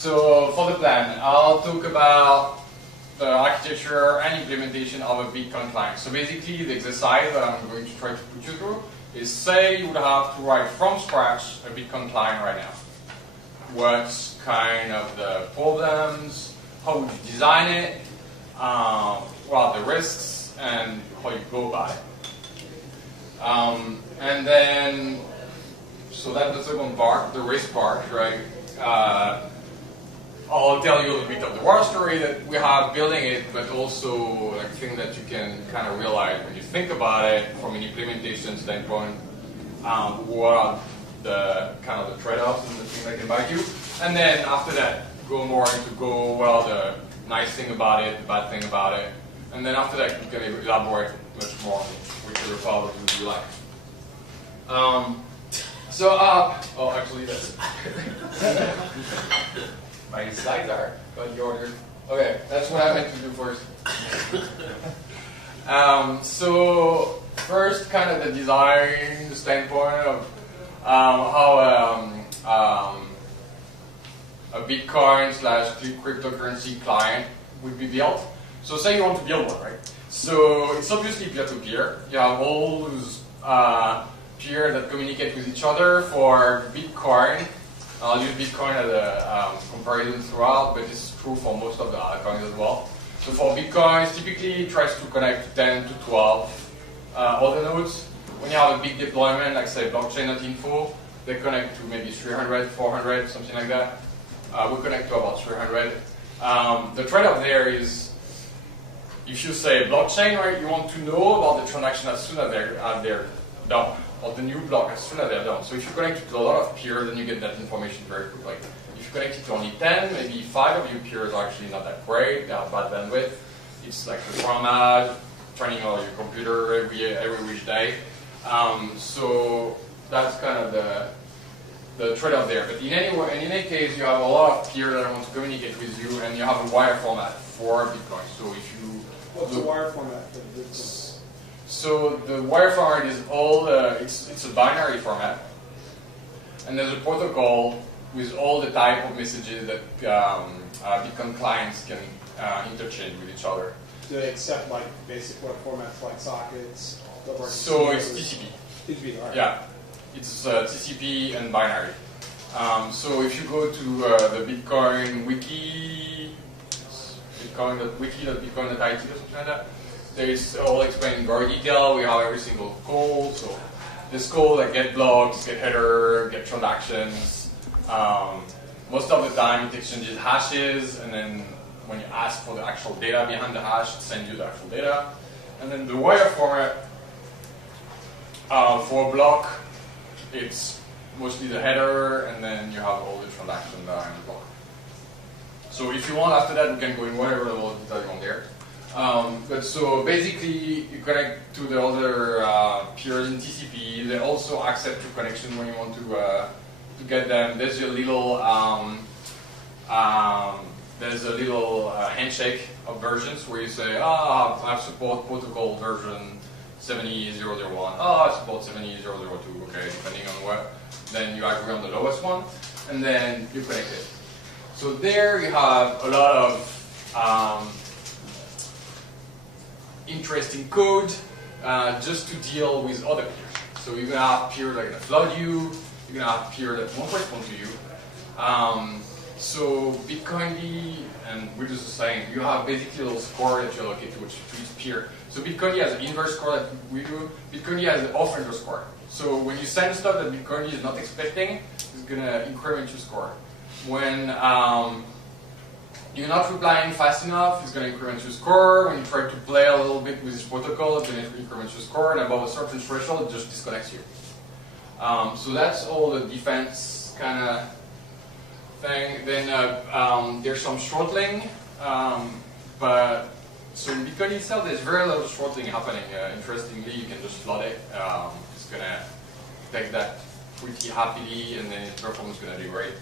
So for the plan, I'll talk about the architecture and implementation of a Bitcoin client. So basically the exercise that I'm going to try to put you through is, say you would have to write from scratch a Bitcoin client right now. What's kind of the problems, how would you design it, what are the risks, and how you go about it. And then, so that's the second part, the risk part, right? I'll tell you a little bit of the war story that we have building it, but also like thing that you can kind of realize when you think about it from an implementation standpoint. What are the kind of the trade-offs and the things that can bite you, and then after that, go more into well the nice thing about it, the bad thing about it, and then after that you can elaborate much more whichever part you like. Oh, actually that's. My slides are, but you ordered. Okay, that's what I meant to do first. So first, kind of the design standpoint of how a Bitcoin / cryptocurrency client would be built. So say you want to build one, right? So it's obviously peer-to-peer. You have all those peers that communicate with each other. For Bitcoin, I'll use Bitcoin as a comparison throughout, but this is true for most of the altcoins as well. So for Bitcoin, typically it tries to connect 10 to 12 other nodes. When you have a big deployment, like say blockchain.info, they connect to maybe 300, 400, something like that. We connect to about 300. The trade-off there is, if you say blockchain, right, you want to know about the transaction as soon as they're done, or the new block as soon as they're done. So if you connect it to a lot of peers, then you get that information very quickly. If you connect it to only 10, maybe 5 of your peers are actually not that great, they have bad bandwidth. It's like a format, turning on your computer every which day. So that's kind of the trade-off there. But in any case, you have a lot of peers that want to communicate with you, and you have a wire format for Bitcoin. So if you what's the wire format for Bitcoin? So the wire format is all it's a binary format, and there's a protocol with all the type of messages that Bitcoin clients can interchange with each other. Do they accept like basic web formats like sockets? So it's TCP. TCP, right. Yeah, it's TCP and binary. So if you go to the Bitcoin wiki, bitcoin.wiki.bitcoin.it or something like that, there is all explained in very detail. We have every single call. So this call like get blocks, get header, get transactions. Most of the time it exchanges hashes, and then when you ask for the actual data behind the hash, it sends you the actual data. And then the wire format for a block, it's mostly the header, and then you have all the transactions in the block. So if you want, after that, we can go in whatever level of detail you want there. But so basically, you connect to the other peers in TCP. They also accept your connection when you want to get them. There's a little handshake of versions where you say, I support protocol version 70.0.0.1. I support 70.0.0.2. Okay, depending on what. Then you agree on the lowest one, and then you connect it. So there you have a lot of interesting code just to deal with other peers. So you're going to have peers that are going to flood you, you're going to have peers that won't respond to you. So Bitcoinly, and we're just saying, you have basically a little score that you allocate to each peer. So Bitcoinly has an inverse score that we do. Bitcoinly has an off-render score. So when you send stuff that Bitcoinly is not expecting, it's going to increment your score. When you're not replying fast enough, it's going to increment your score. When you try to play a little bit with this protocol, it's going to increment your score. And above a certain threshold, it just disconnects you. So that's all the defense kind of thing. Then there's some throttling. But so in Bitcoin itself, there's very little throttling happening. Interestingly, you can just flood it. It's going to take that pretty happily, and then its performance is going to be great.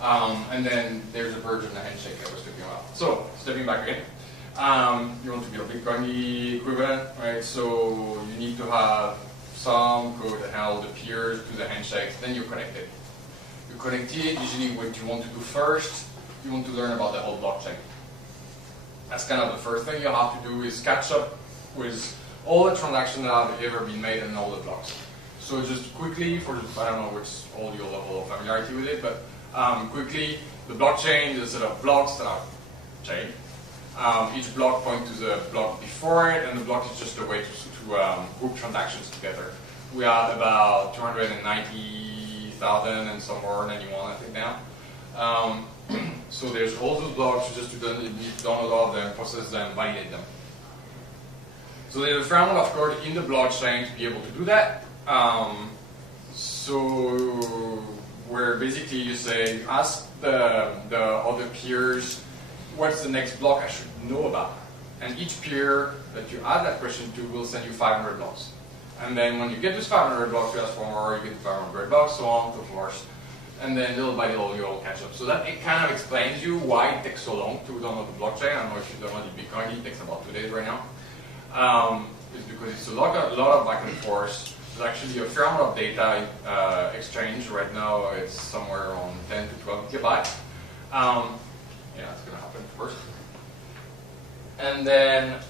And then there's a version of the handshake I was talking about. So, stepping back again, you want to build Bitcoin equivalent, right? So you need to have some code that handles the peers to the handshakes, then you connect it. you connect it. Usually what you want to do first, you want to learn about the whole blockchain. That's kind of the first thing you have to do is catch up with all the transactions that have ever been made and all the blocks. So just quickly, for I don't know what's all your level of familiarity with it, but quickly, the blockchain is a set of blocks that are chained. Each block points to the block before it, and the block is just a way to group transactions together. We have about 290,000 and some more, 91 I think now. So there's all those blocks, just to download all of them, process them, validate them. So there's a fair amount of code in the blockchain to be able to do that. So where basically you say, ask the other peers, what's the next block I should know about? And each peer that you add that question to will send you 500 blocks. And then when you get this 500 blocks, you ask for more, you get 500 blocks, so on, so forth. And then little by little, you all catch up. So that it kind of explains you why it takes so long to download the blockchain. I don't know if you download it Bitcoin, it takes about 2 days right now. It's because it's a lot of back and forth. There's actually a fair amount of data exchange. Right now, it's somewhere around 10 to 12 gigabytes. Yeah, it's going to happen first. And then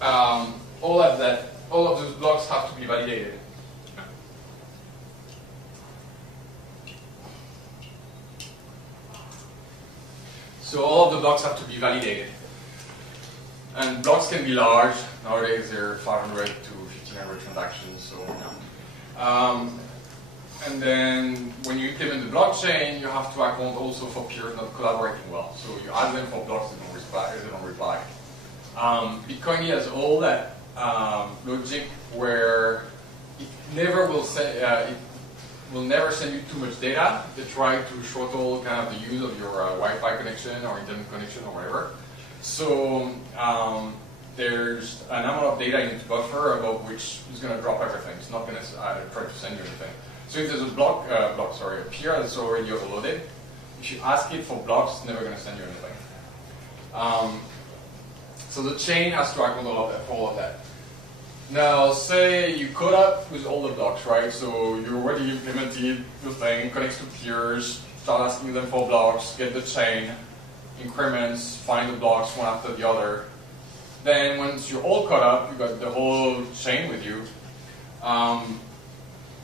all of those blocks have to be validated. So all of the blocks have to be validated. And blocks can be large. Nowadays they're 500 to 1500 transactions. So, yeah. And then when you implement the blockchain, you have to account also for peers not collaborating well. So you ask them for blocks, they don't reply. Bitcoin has all that logic where it never will say, it will never send you too much data. They try to throttle kind of the use of your Wi-Fi connection or internet connection or whatever. So there's an amount of data you need to buffer above which is going to drop everything. It's not going to try to send you anything. So if there's a peer that's already overloaded, if you ask it for blocks, it's never going to send you anything. So the chain has to account for all of that. Now, say you code up with all the blocks, right? So you already implemented the thing, connects to peers, start asking them for blocks, get the chain, increments, find the blocks one after the other. Then once you're all caught up, you've got the whole chain with you.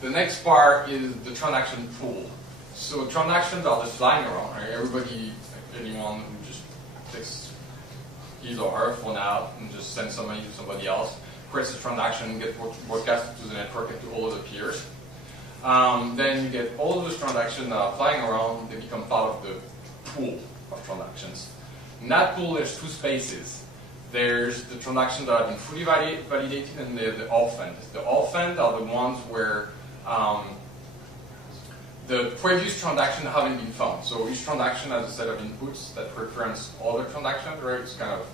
The next part is the transaction pool. So transactions are just flying around, right? Anyone who just takes his or her phone out and just sends some money to somebody else, creates a transaction, gets broadcasted to the network and to all of the peers. Then you get all of those transactions that are flying around, they become part of the pool of transactions. In that pool, there's two spaces. There's the transactions that have been fully validated and the orphaned. The orphaned are the ones where the previous transactions haven't been found. So each transaction has a set of inputs that reference other transactions, right? It's kind of,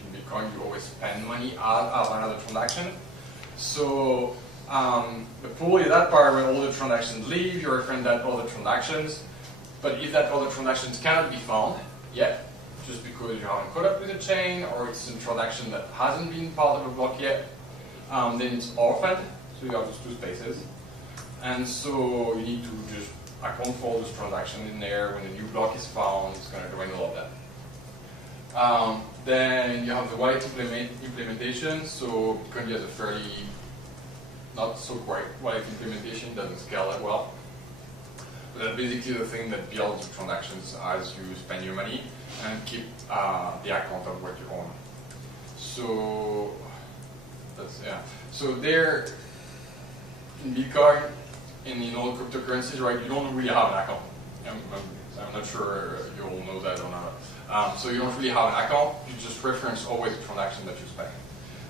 in Bitcoin, you always spend money out of another transaction. So the pool is that part where all the transactions leave, you reference that other transactions. But if that other transactions cannot be found yet, just because you haven't caught up with the chain, or it's a transaction that hasn't been part of a block yet, then it's orphaned. So you have those two spaces. And so you need to just account for all those transactions in there. When a new block is found, it's going to go in all of that. Then you have the wallet implementation. So Bitcoin has a fairly not so great wallet implementation, doesn't scale that well. But that's basically the thing that builds the transactions as you spend your money and keep the account of what you own. So that's, yeah. So there, in Bitcoin, and in all cryptocurrencies, right, you don't really have an account. I'm not sure you all know that or not. So you don't really have an account, you just reference always the transaction that you spend.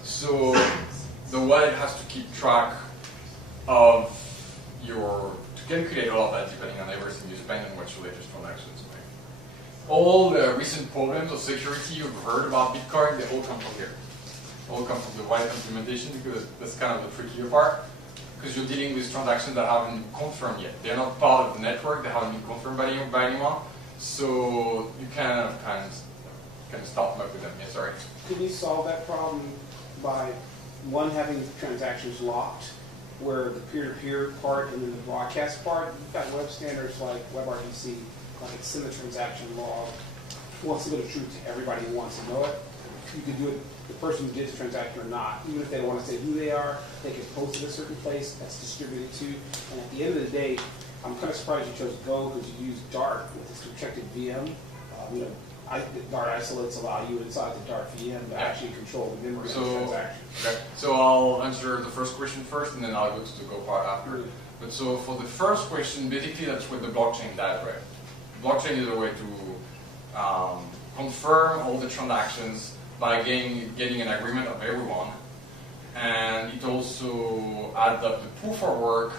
So the wallet has to keep track of to calculate all of that depending on everything you spend and what your latest transactions make. All the recent problems of security you've heard about Bitcoin, they all come from here. All come from the wallet implementation, because that's kind of the trickier part. Because you're dealing with transactions that haven't been confirmed yet. They're not part of the network, they haven't been confirmed by anyone. So you can start up with them. Yeah, sorry. Could you solve that problem by, one, having transactions locked, where the peer-to-peer part and then the broadcast part, you've got web standards like WebRTC, like it's send the transaction log, wants to go to truth to everybody who wants to know it. You could do it, the person who did the transaction or not, even if they don't want to say who they are, they can post it at a certain place that's distributed to. And at the end of the day, I'm kind of surprised you chose Go because you use Dart with this protected VM. Dart isolates allow you inside the Dart VM to actually control the memory of the transaction. Okay. So I'll answer the first question first, and then I'll go to the Go part after. But so for the first question, basically that's what the blockchain does, right? Blockchain is a way to confirm all the transactions by getting an agreement of everyone, and it also adds up the proof of work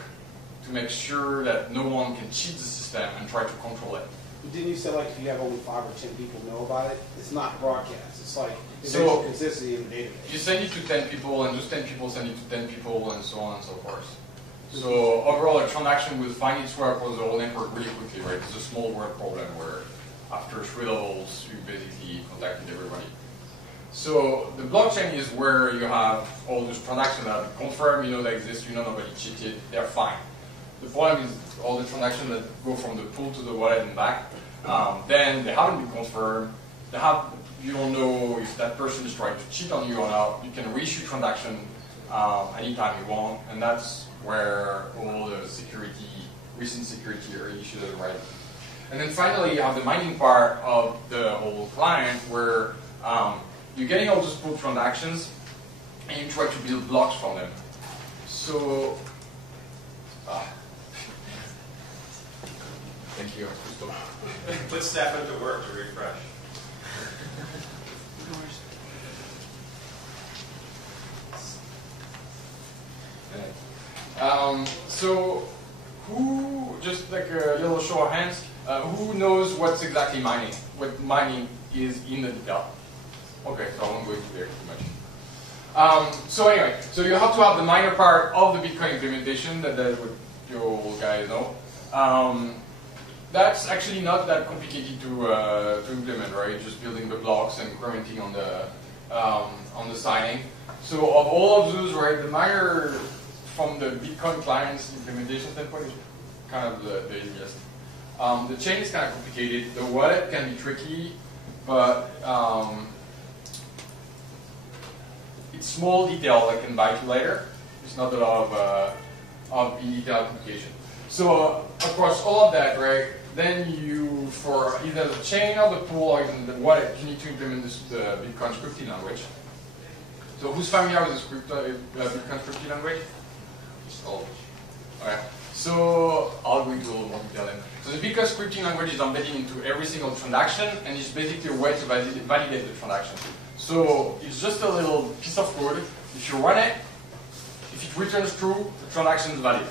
to make sure that no one can cheat the system and try to control it. But didn't you say like if you have only 5 or 10 people know about it, it's not broadcast? It's like so consistency in the database. You send it to 10 people, and those 10 people send it to 10 people, and so on and so forth. So overall, a transaction will find its way across the whole network really quickly, right? It's a small word problem where after 3 levels, you basically contacted everybody. So the blockchain is where you have all those transactions that confirm, you know they exist, you know nobody cheated, they're fine. The problem is all the transactions that go from the pool to the wallet and back, then they haven't been confirmed. You don't know if that person is trying to cheat on you or not. You can reissue transaction anytime you want, and that's where all the recent security issues are right. And then finally, you have the mining part of the whole client where you're getting all those pool transactions and you try to build blocks from them. So, thank you. Put staff into work to refresh. So, who, just like a little show of hands, who knows what's exactly mining? What mining is in the detail? Okay, so I won't go into there too much. So anyway, so you have to have the miner part of the Bitcoin implementation, that's what you guys know. That's actually not that complicated to implement, right? Just building the blocks and commenting on the signing. So of all of those, right, the miner from the Bitcoin client's implementation standpoint is kind of the easiest. The chain is kind of complicated. The wallet can be tricky, but it's small detail that can bite you later. It's not a lot of in-detail complication. So across all of that, right, then you, for either the chain or the pool or even the wallet, you need to implement the Bitcoin scripting language. So who's familiar with the Bitcoin scripting language? Okay. So I'll go into a little more detail then. So the Bitcoin scripting language is embedded into every single transaction, and it's basically a way to validate the transaction. So it's just a little piece of code. If you run it, if it returns true, the transaction is valid.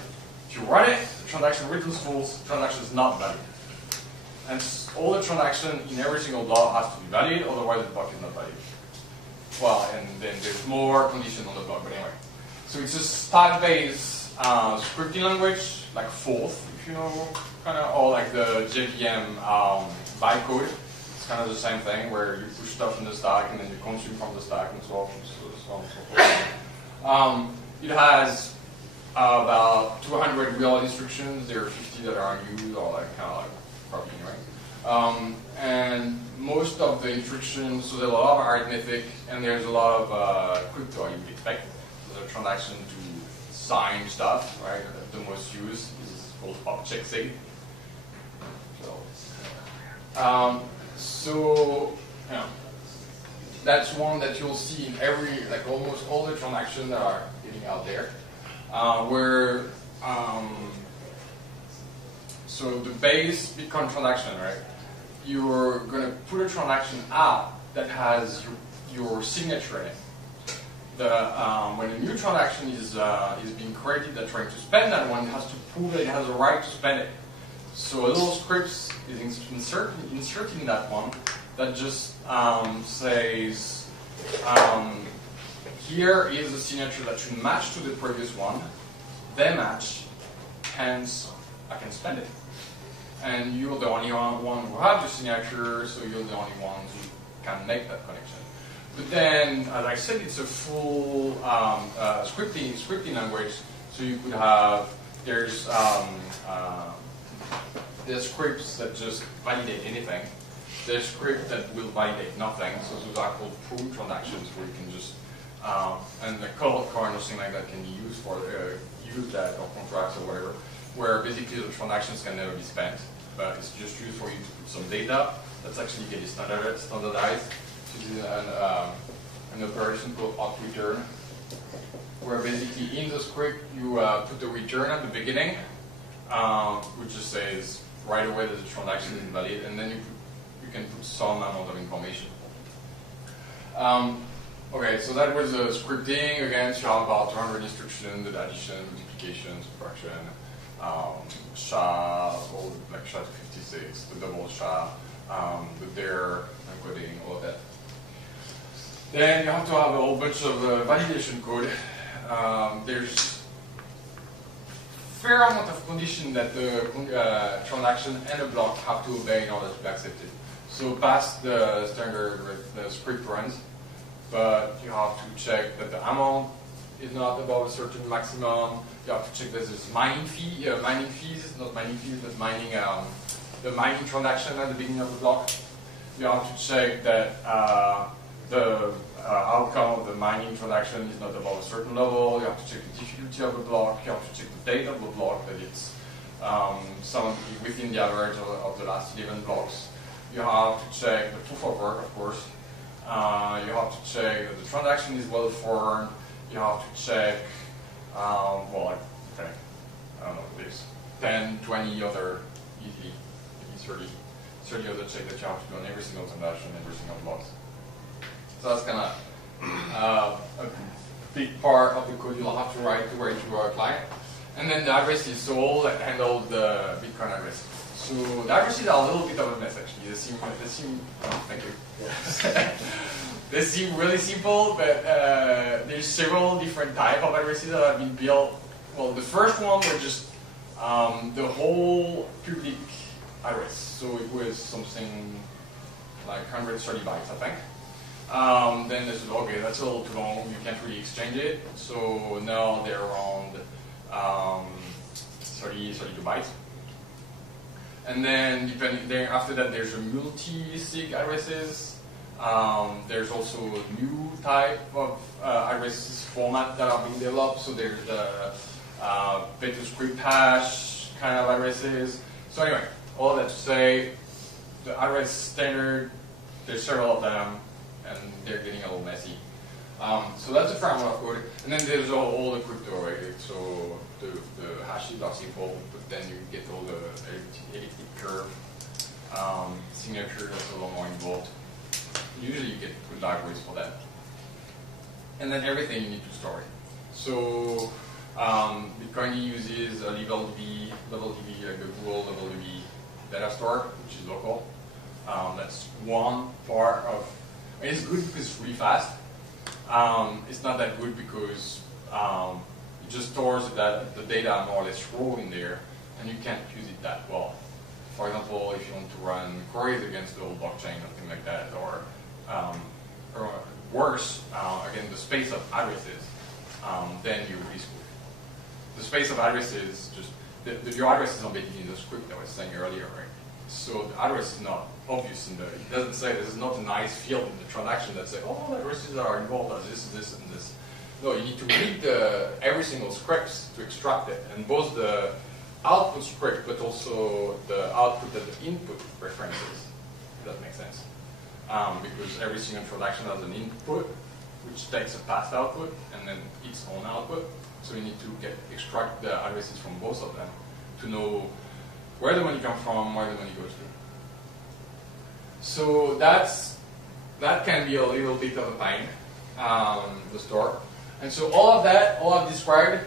If you run it, the transaction returns false, the transaction is not valid. And all the transaction in every single block has to be valid, otherwise the block is not valid. Well, and then there's more conditions on the block, but anyway. So it's a stack-based scripting language, like Forth, if you know, kind of, or like the JVM bytecode. It's kind of the same thing, where you push stuff in the stack and then you consume from the stack and so on and so forth. It has about 200 real instructions. There are 50 that are unused, or like kind of like probably anyway. And most of the instructions, so there's a lot of arithmetic and there's a lot of crypto you would expect. So the transaction to sign stuff, right? The most used is called object sig. So yeah, that's one that you'll see in every, like almost all the transactions that are getting out there. So the base Bitcoin transaction, right? You're gonna put a transaction out that has your signature in it. When a new transaction is being created that's trying to spend that one, it has to prove that it has a right to spend it. So a little script is inserted in that one that just says, here is the signature that should match to the previous one. They match, hence I can spend it. And you're the only one who have the signature, so you're the only one who can make that connection. But then, as I said, it's a full scripting language, So you could have, there's scripts that just validate anything. There's scripts that will validate nothing. So those are called proof transactions where you can just, and the colored card or something like that can be used for, use that or contracts or whatever, where basically the transactions can never be spent, but it's just used for you to put some data that's actually getting standardized. This is an operation called auth return, where basically in the script you put the return at the beginning, which just says right away that the transaction is invalid, and then you can put some amount of information. Okay, so that was the scripting. Again, you have about 200 instructions: the addition, multiplication, subtraction, SHA, all like SHA to 56, the double SHA, the DARE, encoding, all of that. Then you have to have a whole bunch of validation code. There's fair amount of condition that the transaction and the block have to obey in order to be accepted. So past the standard the script runs, but you have to check that the amount is not above a certain maximum. You have to check that there's mining fees, not mining fees, but mining the mining transaction at the beginning of the block. You have to check that the outcome of the mining transaction is not above a certain level. You have to check the difficulty of the block. You have to check the date of the block, that it's within the average of the last 11 blocks. You have to check the proof of work, of course. You have to check that the transaction is well formed. You have to check, well, okay, I don't know, there's 10, 20 other, easy 30 other checks that you have to do on every single transaction, every single block. So that's kind of a big part of the code you'll have to write to a client. And then the addresses, so all that handle the Bitcoin address. So the addresses are a little bit of a mess actually. They seem thank you. Yeah. They seem really simple, but there's several different types of addresses that have been built. Well, the first one was just the whole public address. So it was something like 130 bytes, I think. Then they said, okay, that's a little too long, you can't really exchange it. So now they're around 32 bytes. And then after that, there's a multi-sig addresses. There's also a new type of addresses format that are being developed. So there's the beta script hash kind of addresses. So anyway, all that to say, the address standard, there's several of them, and they're getting a little messy. So that's the framework code. And then there's all the crypto, right? So the hashes are simple, but then you get all the elliptic curve signature that's a little more involved. Usually you get good libraries for that. And then everything you need to store it. So Bitcoin uses a level DB, like the Google level DB data store, which is local. That's one part of. And it's good because it's really fast. It's not that good because it just stores the data more or less raw in there, and you can't use it that well. For example, if you want to run queries against the whole blockchain or something like that, or worse, again, the space of addresses, then you're really screwed. The space of addresses, just your address is not basically in the script I was saying earlier, right? So the address is not obvious in it doesn't say, there's not a nice field in the transaction that say, oh, the addresses are involved as this, and this. No, you need to read every single script to extract it, and both the output script, but also the output and the input references, if that makes sense. Because every single transaction has an input, which takes a past output, and then its own output. So you need to extract the addresses from both of them to know where the money comes from, where the money goes to. So that can be a little bit of a pain, the store. And so all of that, all I've described,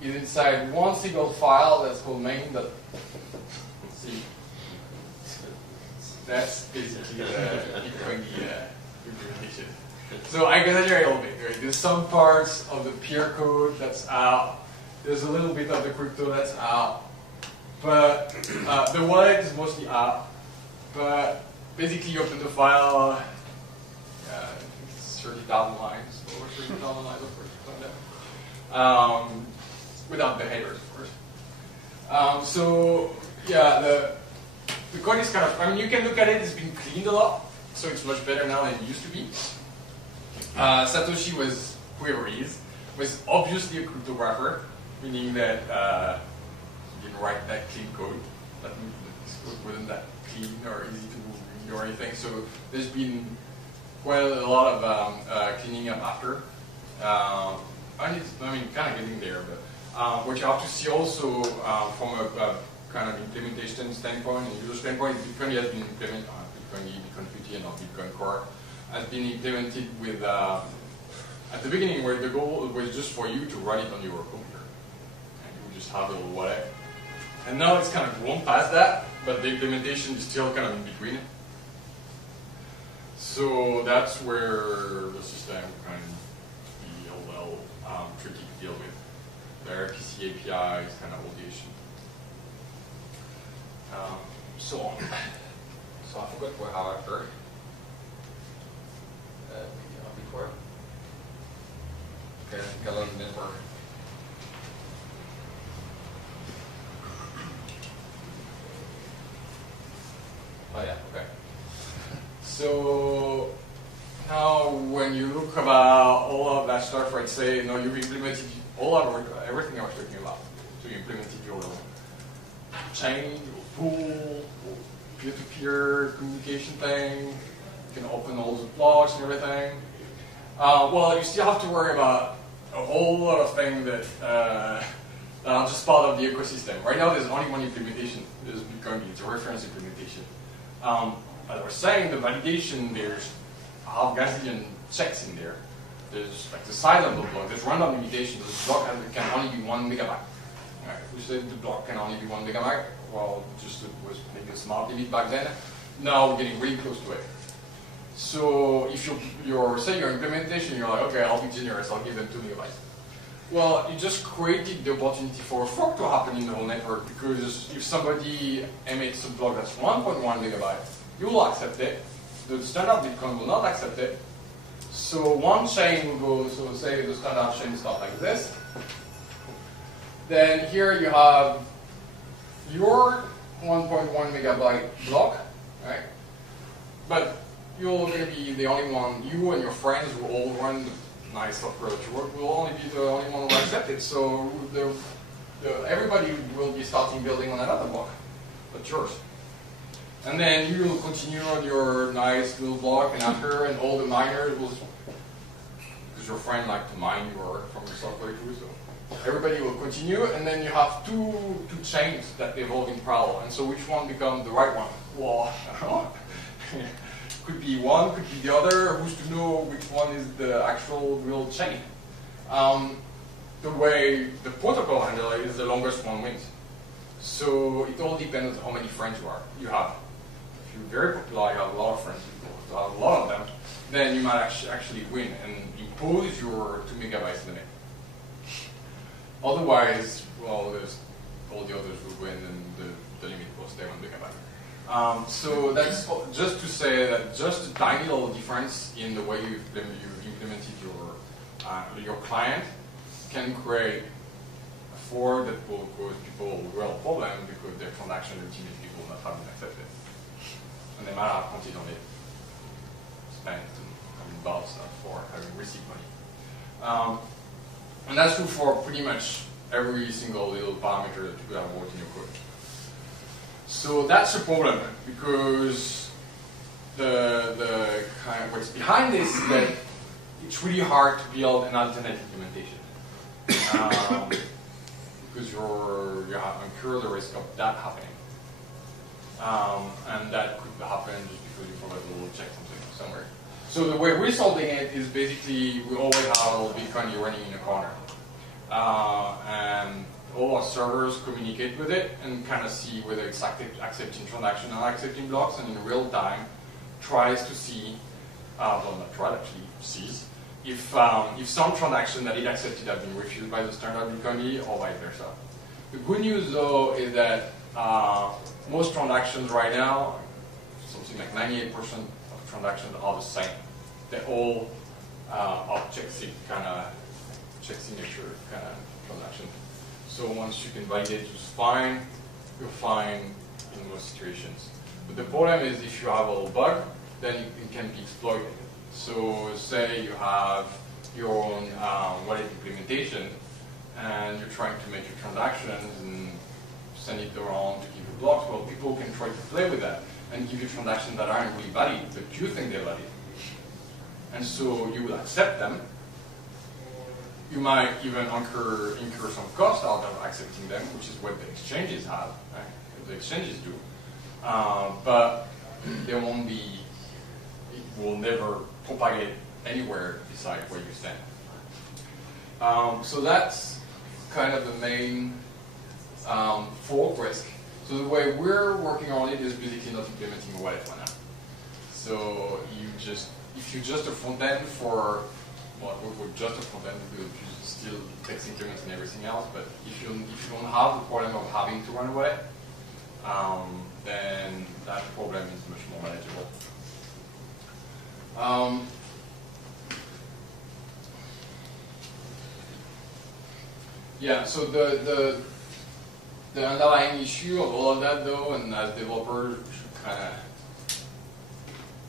is inside one single file that's called main. Let's see. That's basically the implementation. So I exaggerate a little bit. Right? There's some parts of the peer code that's out. There's a little bit of the crypto that's out. But the wallet is mostly out. But basically you open the file, it's 30,000 lines, over 30,000 lines of code, like that. without the headers, of course. So yeah, the code is kind of, I mean, you can look at it, it's been cleaned a lot, so it's much better now than it used to be. Satoshi was, whoever he is, was obviously a cryptographer, meaning that he didn't write that clean code. That means that this code wasn't that clean or easy to read or anything. So there's been quite a lot of cleaning up after. And it's, I mean, kind of getting there, but what you have to see also from a kind of implementation standpoint and user standpoint, Bitcoin has been implemented, Bitcoin E, Bitcoin PT, and not Bitcoin Core, has been implemented with, at the beginning where the goal was just for you to run it on your computer. And you would just have a little wallet. And now it's kind of grown past that, but the implementation is still kind of in between. So that's where the system can be a little tricky to deal with. The RPC API is kind of all the issue. So I forgot what how I heard. Before. Okay, got a network. Oh yeah, okay. So now when you look about all of that stuff, right, say, you know, you've implemented all of everything I was talking about. So you implemented your chain, your pool, peer-to-peer communication thing, you can open all the blocks and everything. Well, you still have to worry about a whole lot of things that are just part of the ecosystem. Right now, there's only one implementation. There's Bitcoin, it's a reference implementation. As I was saying, the validation, there's half gazillion checks in there. There's like the size of the block. There's random limitations. The block can only be 1 megabyte. Right. We said the block can only be 1 megabyte. Well, just it was maybe a smart limit back then. Now we're getting really close to it. So if you're say your implementation, you're like, okay, I'll be generous, I'll give them 2 megabytes. Well, you just created the opportunity for a fork to happen in the whole network, because if somebody emits a block that's 1.1 megabytes, you will accept it. The standard Bitcoin will not accept it. So one chain will go, so say the standard chain starts like this. Then here you have your 1.1 megabyte block, right? But you're going to be the only one, you and your friends who all run the nice software that you work will only be the only one who will accept it. So everybody will be starting building on another block, but yours. And then you will continue on your nice little block, and after, and all the miners will, because your friend likes to mine your from your software too, so everybody will continue, and then you have two chains that evolve in parallel. And so which one becomes the right one? Well, I don't know. Could be one, could be the other. Who's to know which one is the actual real chain? The way the protocol handles it is the longest one wins. So it all depends on how many friends you have. If you're very popular, you have a lot of friends, you have a lot of them, then you might actually win and impose your 2 megabytes limit. Otherwise, well, there's all the others will win, and the limit will stay 1 megabyte. So that's just to say that just a tiny little difference in the way you've implemented your client can create a fork that will cause people a real problem because their transaction ultimately will not have been accepted. And they might have counted on it, spent and having buffs, not for having received money. And that's true for pretty much every single little parameter that you could have worked in your code. So that's a problem, because the kind of what's behind this is that it's really hard to build an alternate implementation, because you're incur the risk of that happening, and that could happen just because you forgot to check something somewhere. So the way we're solving it is basically we always have a little Bitcoin running in a corner, and all our servers communicate with it and kind of see whether it's accepting transactions or accepting blocks, and in real time tries to see, well, not try, actually sees, if some transaction that it accepted have been refused by the standard Bitcoin or vice versa. The good news though is that most transactions right now, something like 98% of transactions are the same. They're all object-seek kind of check signature kind of transaction. So once you can validate it's fine, you're fine in most situations. But the problem is if you have a little bug, then it can be exploited. So say you have your own wallet implementation, and you're trying to make your transactions and send it around to give you blocks. Well, people can try to play with that and give you transactions that aren't really valid, but you think they're valid. And so you will accept them. You might even incur some cost out of accepting them, which is what the exchanges have, right? The exchanges do. But there won't be, it will never propagate anywhere besides where you stand. So that's kind of the main fork risk. So the way we're working on it is basically not implementing a wallet right now. So if you're just a front end for, well, we're just a front end because you still text increments and everything else, but if you don't have the problem of having to run a wallet, then that problem is much more manageable. Yeah, so the underlying issue of all of that, though, and as developers should kind of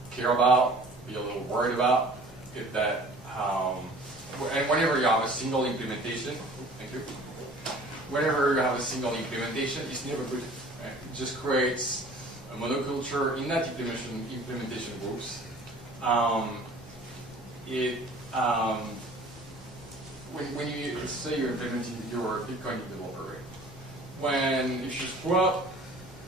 care about, be a little worried about, is that, and whenever you have a single implementation, thank you, whenever you have a single implementation, it's never good. Right? It just creates a monoculture in that implementation groups. When you say you're implementing your Bitcoin developer, right? If you screw up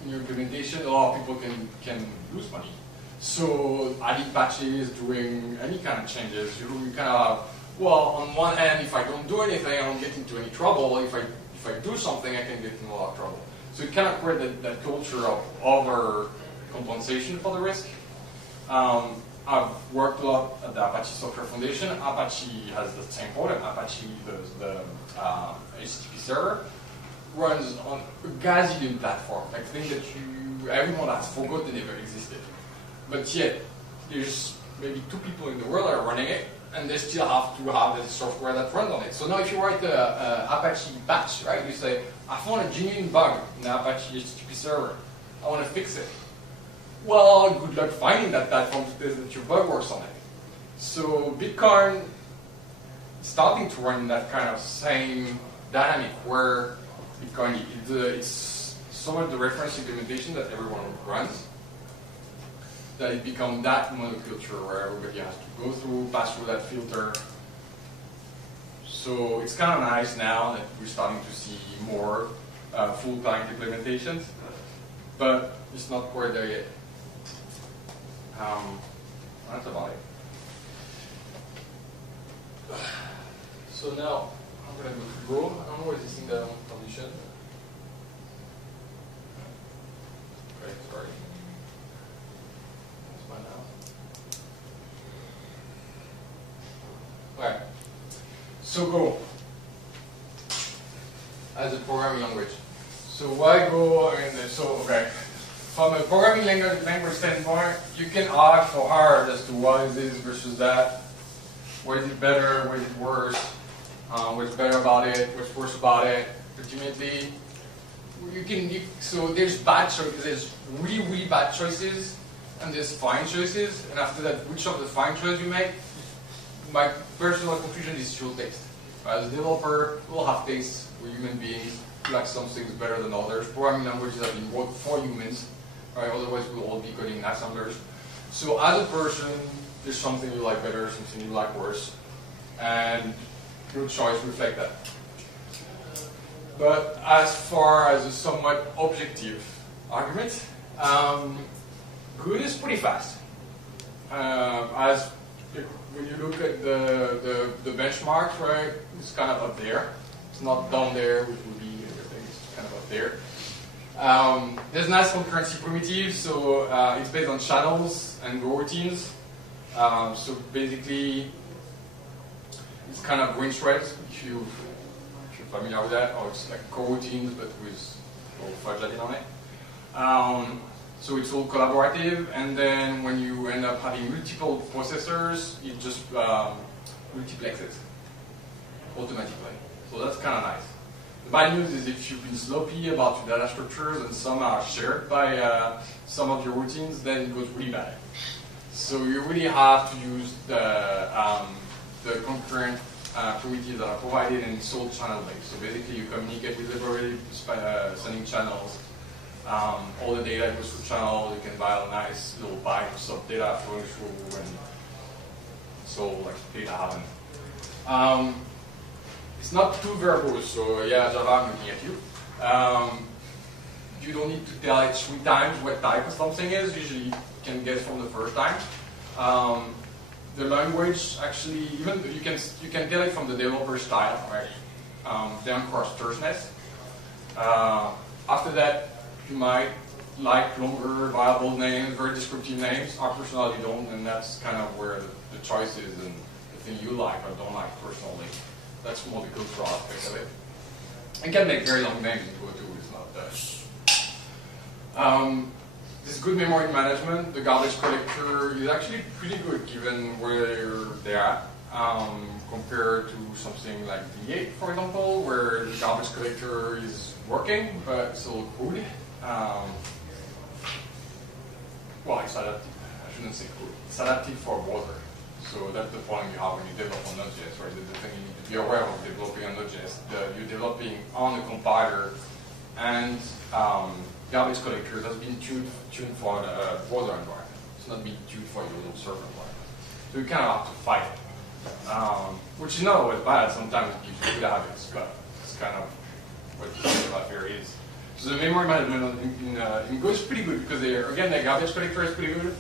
in your implementation, a lot of people can lose money. So adding patches, doing any kind of changes, you kind of have, well, on one hand, if I don't do anything, I don't get into any trouble. If I do something, I can get in a lot of trouble. So it kind of created that culture of over-compensation for the risk. I've worked a lot at the Apache Software Foundation. Apache has the same problem. Apache, the HTTP server, runs on a gazillion platform, like things that everyone has forgotten ever existed. But yet, there's maybe 2 people in the world that are running it, and they still have to have the software that runs on it. So now if you write the Apache patch, right, you say, I found a genuine bug in the Apache HTTP server. I want to fix it. Well, good luck finding that platform to test that your bug works on it. So Bitcoin is starting to run that kind of same dynamic where Bitcoin it's some of the reference implementation that everyone runs, that it becomes that monoculture where everybody has to go through, pass through that filter. So it's kind of nice now that we're starting to see more full-time implementations, but it's not quite there yet. That's about it. So now I'm going to go to Go. I don't know where this thing that condition. Great, sorry. That's fine now. Okay. So Go as a programming language. So why Go? Okay. From a programming language standpoint, you can argue so hard as to why is this versus that. What is it better? What is it worse? What's better about it? What's worse about it? Ultimately, so there's bad choices. There's really, really bad choices, and there's fine choices. And after that, which of the fine choices you make? My personal conclusion is your taste. As a developer, we'll have tastes. We're human beings. We like some things better than others. Programming languages have been wrote for humans. Right? Otherwise, we'll all be coding assemblers. So as a person, there's something you like better, something you like worse, and your choice reflects that. But as far as a somewhat objective argument, good is pretty fast. When you look at the benchmarks, right, it's kind of up there. It's not down there, which would be everything. It's kind of up there. There's nice concurrency primitives, so it's based on channels and routines. So basically, it's kind of range threads, if you're familiar with that, or it's like coroutines but with fragile on it. So it's all collaborative, and then when you end up having multiple processors, it just multiplexes. automatically. So that's kind of nice. The bad news is if you've been sloppy about your data structures and some are shared by some of your routines, then it goes really bad. So you really have to use the concurrent primitives that are provided and it's all channel-based. So basically you communicate with library, sending channels. All the data goes through channels. You can buy a nice little pipes of data flowing through, and so like data happen. It's not too verbose, so yeah, Java, I'm looking at you. You don't need to tell it 3 times what type of something is. Usually you can guess from the first time. The language actually, even you can tell it from the developer style, right? They encourage terseness. After that, you might like longer, viable names, very descriptive names. I personally don't, and that's kind of where the choice is and the thing you like or don't like personally. That's more the cultural aspect of it. You can make very long names into it too, it's not this good memory management, the garbage collector is actually pretty good given where they're at, compared to something like V8, for example, where the garbage collector is working, but it's a little crude. Well, it's adaptive. I shouldn't say crude. It's adaptive for a browser. So that's the problem you have when you develop on Node.js, right? The thing you need to be aware of developing on Node.js. You're developing on the compiler and garbage collector has been tuned for the browser environment. It's not been tuned for your little server environment. So you kind of have to fight it. Which is not always bad. Sometimes it gives you good habits, but it's kind of what the here is. So the memory management in Go is pretty good because again, the garbage collector is pretty good.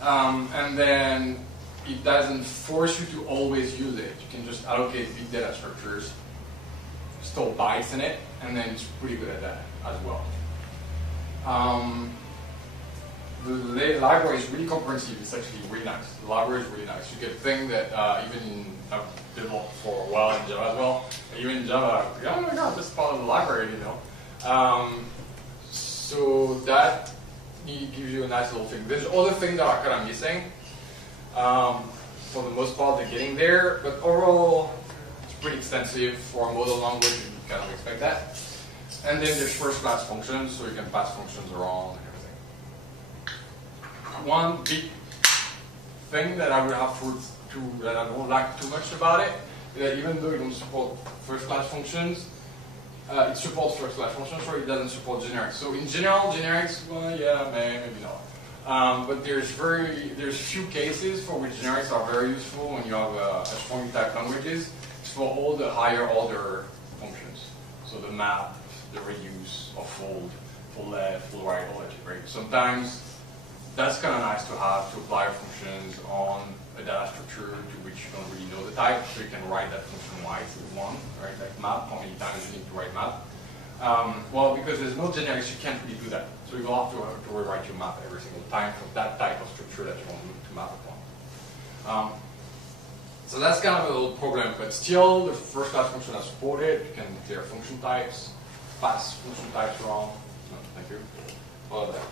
And then it doesn't force you to always use it. You can just allocate big data structures, store bytes in it, and then it's pretty good at that as well. The library is really comprehensive. It's actually really nice. The library is really nice. You get things that even I've developed for a while in Java as well. Even in Java, oh my god, this is part of the library, you know. So that gives you a nice little thing. There's other things that are kind of missing. For the most part, they're getting there, but overall, it's pretty extensive for a model language. You kind of expect that. And then there's first-class functions, so you can pass functions around and everything. One big thing that I would have that I don't like too much about it is that even though it don't support first-class functions, it supports first-class functions, or it doesn't support generics. So in general, generics, well, yeah, maybe not. But there's few cases for which generics are very useful when you have strongly typed languages. It's for all the higher order functions. So the map, the reuse, or fold, full left, full right, all that shit, right? Sometimes that's kind of nice to have to apply functions on a data structure to which you don't really know the type, so you can write that function once if you want, right? Like map, how many times you need to write map. Well, because there's no generics, you can't really do that. So you will have to rewrite your map every single time for that type of structure that you want to map upon. So that's kind of a little problem, but still the first class function are supported. You can declare function types, pass function types around. No, thank you. All of that.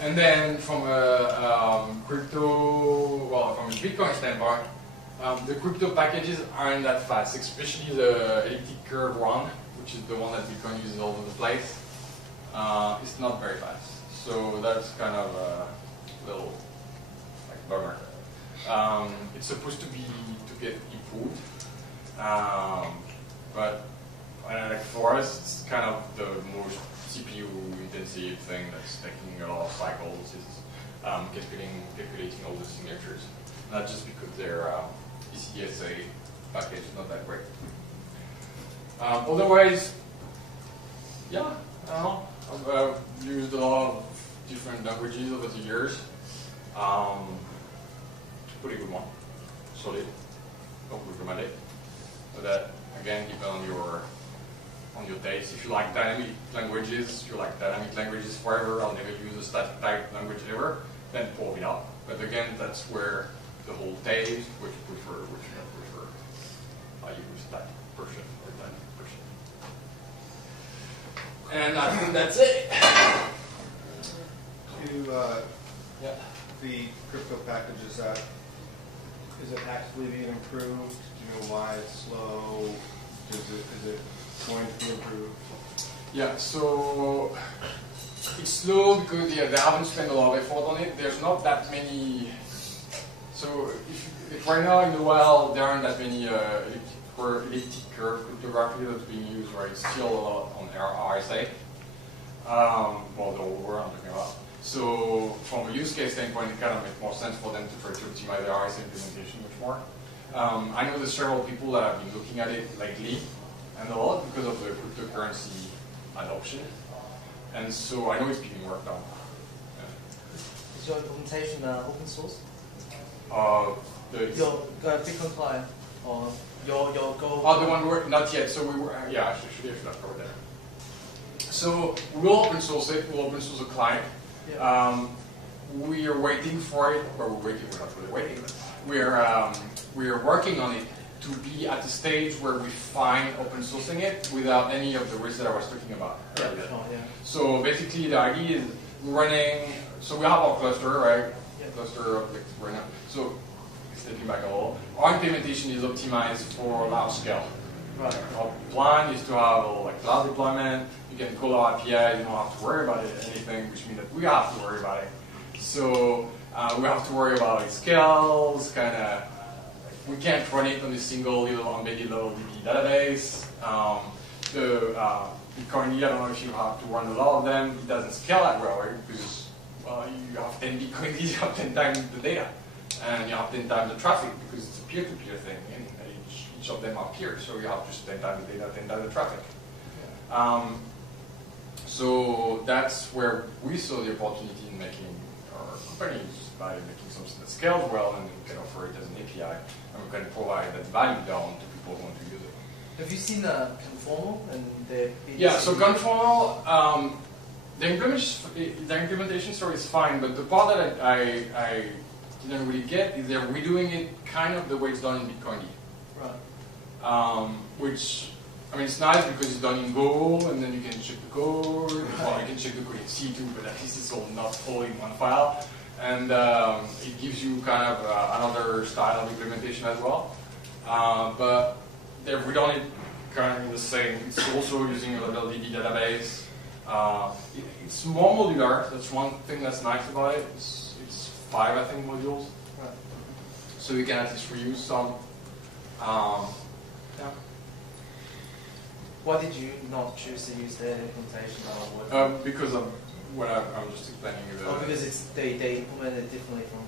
And then from a from a Bitcoin standpoint, the crypto packages aren't that fast, especially the elliptic curve one, which is the one that Bitcoin uses all over the place. It's not very fast. So that's kind of a little like bummer. It's supposed to get improved, but for us, it's kind of the most CPU intensive thing that's taking a lot of cycles is calculating all the signatures. Not just because their ECSA package is not that great. Otherwise, yeah, I don't know. I've used a lot of different languages over the years. Pretty good one, solid. Don't recommend it. So that again depends on your taste. If you like dynamic languages, forever, I'll never use a static type language ever, then pull it out. But again, that's where the whole taste, which you prefer, which you don't prefer. I use static version or dynamic version. And I think that's it. The crypto packages that Is it actively being improved? Do you know why it's slow? Is it going to be improved? Yeah, so it's slow because they haven't spent a lot of effort on it. There's not that many. So if right now in the wild there aren't that many elliptic curve cryptography that's being used, right? It's still a lot on RSA. Well, the whole world I'm talking about. So from a use case standpoint, it kind of makes more sense for them to try to optimize the RSA implementation much more. I know there's several people that have been looking at it lately, and a lot because of the cryptocurrency adoption. And so I know it's being worked on. Is your implementation open source? Your Bitcoin client or your Go? Oh, the one we're not yet. So we were, yeah, I should have covered that. So we'll open source it. We'll open source a client. Yeah. We are waiting for it. Well, we're waiting. We're not really waiting. But we're working on it to be at the stage where we find open sourcing it without any of the risks that I was talking about earlier. Sure, yeah. So basically, the idea is running. So we have our cluster, right? Yeah. Cluster of like right now. So stepping back a little, our implementation is optimized for large scale. Right. Our plan is to have a like cloud deployment. You can call our API. You don't have to worry about it anything, which means that we have to worry about it. So we have to worry about its scales, kind of. We can't run it on a single little embedded little DB database. Bitcoin, I don't know if you have to run a lot of them. It doesn't scale that well, right? Because you have 10 Bitcoin, you have 10 times the data, and you have 10 times the traffic because it's a peer-to-peer thing, and each of them are peers, so you have just 10 times the data, 10 times the traffic. So that's where we saw the opportunity in making our companies by making something that scales well, and we can offer it as an API, and we can provide that value down to people who want to use it. Have you seen Conformal and the BDC? Yeah, so Conformal, the implementation story is fine, but the part that I didn't really get is they're redoing it kind of the way it's done in Bitcoin. Right. Which, I mean, it's nice because it's done in Go, and then you can check the code, or you can check the code in C too, but at least it's all not all in one file. And it gives you kind of another style of implementation as well. But they've redone it kind of in the same. It's also using a little DB database. It's more modular. That's one thing that's nice about it. It's 5, I think, modules. Right. So you can at least reuse some. Yeah. Why did you not choose to use their implementation? Because of what I'm just explaining. Because they implemented it differently from.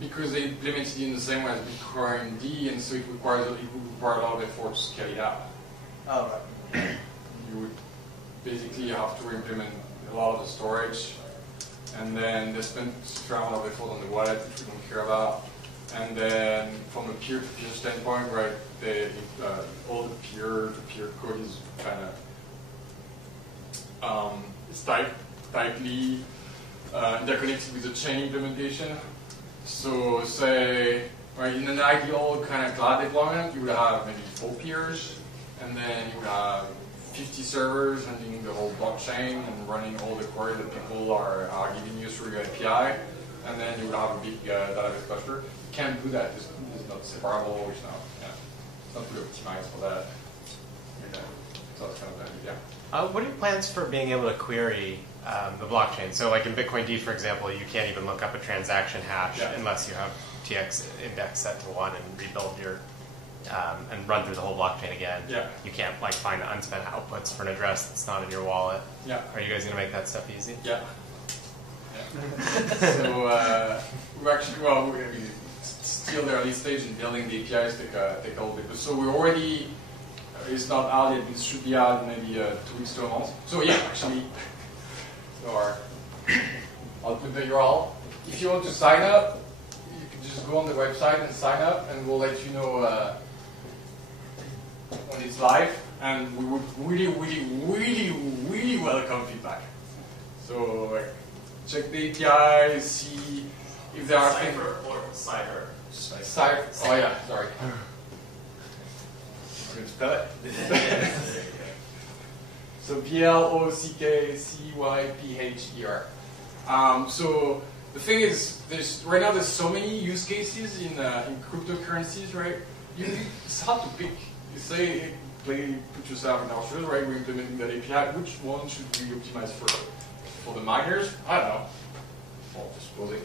Because they implemented it in the same way as Bitcoin D, and so it would require a lot of effort to scale it out. Oh, right. You would basically have to implement a lot of the storage, and then they spend a fair amount of effort on the wallet, which we don't care about. And then from a peer-to-peer standpoint, right, all the peer-to-peer code is kind of it's tightly interconnected with the chain implementation. So say, right, in an ideal kind of cloud deployment, you would have maybe 4 peers, and then you would have 50 servers handling the whole blockchain and running all the queries that people are giving you through your API, and then you would have a big database cluster. You can't do that. It's not separable. It's not really optimized for that. Okay. So that's kind of the idea. What are your plans for being able to query the blockchain? So like in Bitcoin D, for example, you can't even look up a transaction hash unless you have TX index set to 1 and rebuild your and run through the whole blockchain again. Yeah. You can't like find unspent outputs for an address that's not in your wallet. Yeah. Are you guys going to make that stuff easy? Yeah. So we're actually, well, we're going to be still the early stage in building the APIs, take a little bit. So we already, it's not out yet, it should be out in maybe 2 weeks to a month. So yeah, actually, I'll put the URL. If you want to sign up, you can just go on the website and sign up, and we'll let you know when it's live. And we would really welcome feedback. So check the API, see if there are things. Cipher or Cypher? Cypher. Oh yeah, sorry. I'm going to spell it. So BLOCKCYPHER. So the thing is, right now there's so many use cases in cryptocurrencies, right? It's hard to pick. You say, put yourself in our shoes, right? We're implementing that API. Which one should we optimize for? For the miners? I don't know. Well, just supposing.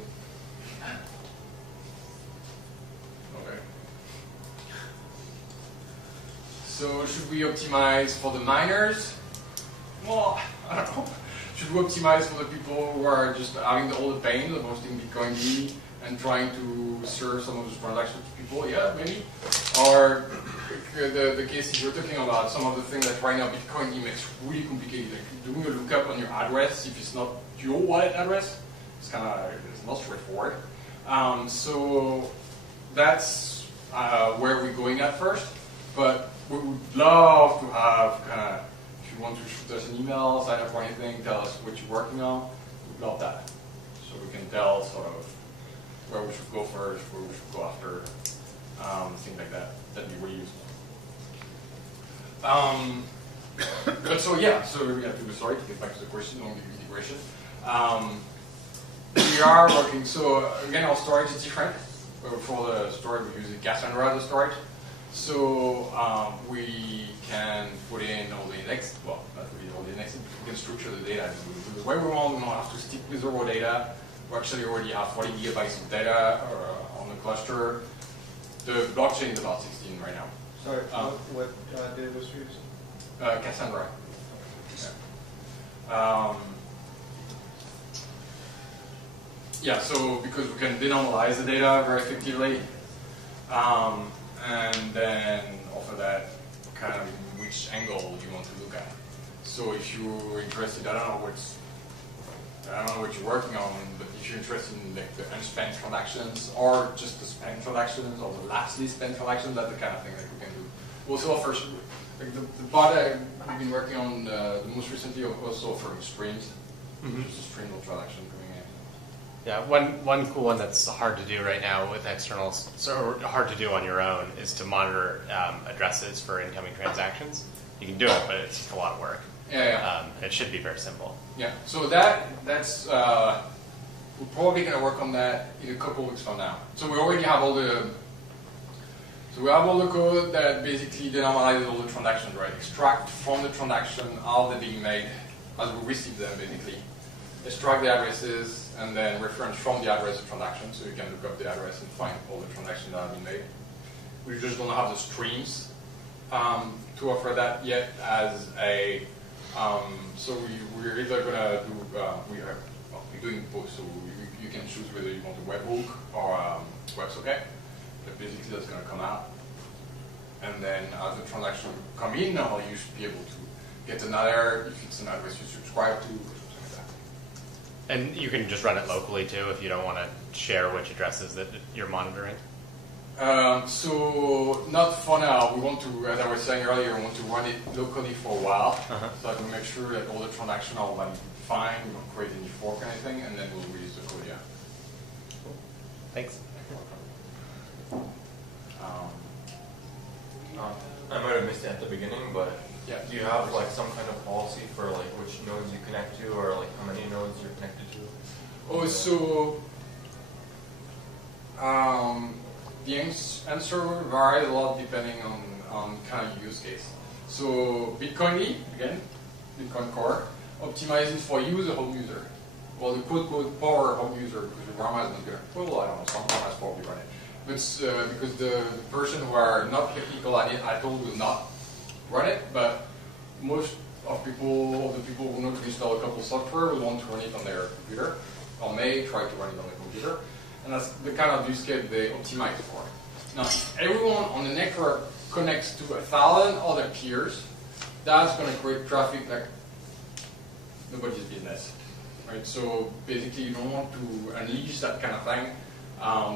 Okay. So should we optimize for the miners? Well, I don't know. Should we optimize for the people who are just having all the pain of hosting Bitcoin D and trying to serve some of those transactions to people? Yeah, maybe. Or the cases you're talking about, some of the things that right now Bitcoin D makes really complicated. Like doing a lookup on your address, if it's not your wallet address, it's not straightforward. So that's where we're going at first. But we would love to have if you want to shoot us an email, sign up for anything, tell us what you're working on, we'd love that. So we can tell sort of where we should go first, where we should go after, things like that. That'd be really useful. But so yeah, so we have to be sorry to get back to the question on the integration. We are working, so again, our storage is different. For the storage, we use Cassandra as a storage. So we can put in all the index, well, not really all the indexes, we can structure the data the way we want. We don't have to stick with the raw data. We actually already have 40 gigabytes of data on the cluster. The blockchain is about 16 right now. Sorry, what database are you using? Cassandra. Yeah. Yeah, so because we can denormalize the data very effectively, and then offer that kind of which angle you want to look at. So if you're interested, I don't know what you're working on, but if you're interested in like the unspent transactions or just the spent transactions or the lastly spent transactions, that's the kind of thing that we can do. We also offer like the part I've been working on the most recently also offering streams, just a stream of transaction coming in. Yeah, one cool one that's hard to do right now with externals, so hard to do on your own, is to monitor addresses for incoming transactions. You can do it, but it's just a lot of work. Yeah. It should be very simple. Yeah. So that's we're probably going to work on that in a couple weeks from now. So we already have all the code that basically denormalizes all the transactions, right? Extract from the transaction how they're being made as we receive them, basically. Extract the addresses and then reference from the address of transaction, so you can look up the address and find all the transactions that have been made. We just don't have the streams to offer that yet as a. So we're either gonna do we're doing both. So you can choose whether you want a webhook or WebSocket. But basically that's gonna come out, and then as the transaction come in, now you should be able to get another if it's an address you subscribe to. And you can just run it locally too if you don't want to share which addresses that you're monitoring? So not for now. We want to, as I was saying earlier, we want to run it locally for a while, so that we make sure that all the transactions are running fine, we don't create any fork or anything, and then we'll release the code, yeah. Cool. Thanks. I might have missed it at the beginning, but yeah. Do you have like some kind of policy for like which nodes you connect to, or like how many nodes you're connected to? Oh, so the answer varies a lot depending on kind of use case. So Bitcoin D, again, Bitcoin Core, optimizes for you, the home user. Well, the quote power home user, because your grandma is not going to, well, I don't know, some grandmas probably run it. But because the person who are not technical at it, I told will not run it, but most of the people who know to install a couple of software will want to run it on their computer, or may try to run it on their computer, and that's the kind of use case they optimize for. Now, if everyone on the network connects to 1,000 other peers, that's going to create traffic like nobody's business, right? So basically, you don't want to unleash that kind of thing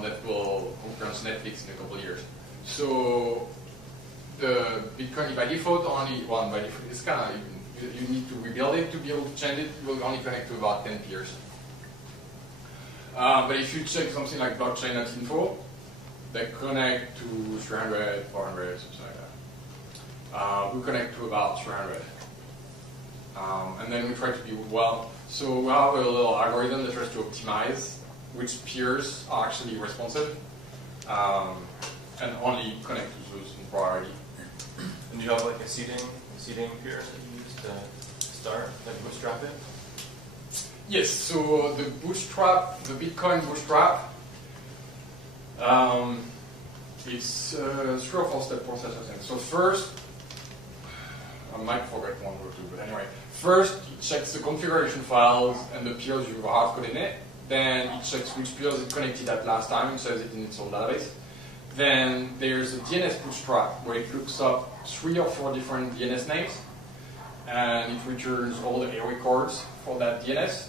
that will concurrence Netflix in a couple of years. So the Bitcoin by default only one by default. It's kind of you need to rebuild it to be able to change it. You will only connect to about 10 peers. But if you check something like blockchain.info, they connect to 300, 400, something like that. We connect to about 300. And then we try to be, well, so we have a little algorithm that tries to optimize which peers are actually responsive, and only connect to those in priority. And do you have like a seeding peer that you use to start, like bootstrap it? Yes, so the bootstrap, the Bitcoin bootstrap, it's a 3 or 4 step process, I think. So first, I might forget one or two, but anyway. First, it checks the configuration files and the peers you hard coded in it. Then it checks which peers it connected at last time and saves it in its own database. Then there's a DNS bootstrap where it looks up 3 or 4 different DNS names and it returns all the A records for that DNS.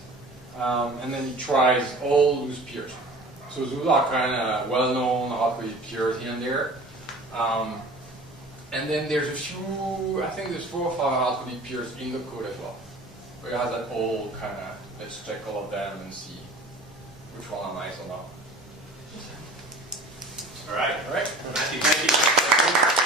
And then it tries all those peers. So those are kind of well-known hard-coded peers here and there. And then there's a few, I think there's 4 or 5 hard-coded peers in the code as well. Where it has that all kind of, let's check all of them and see which one are nice or not. All right. All right. Matthew, thank you.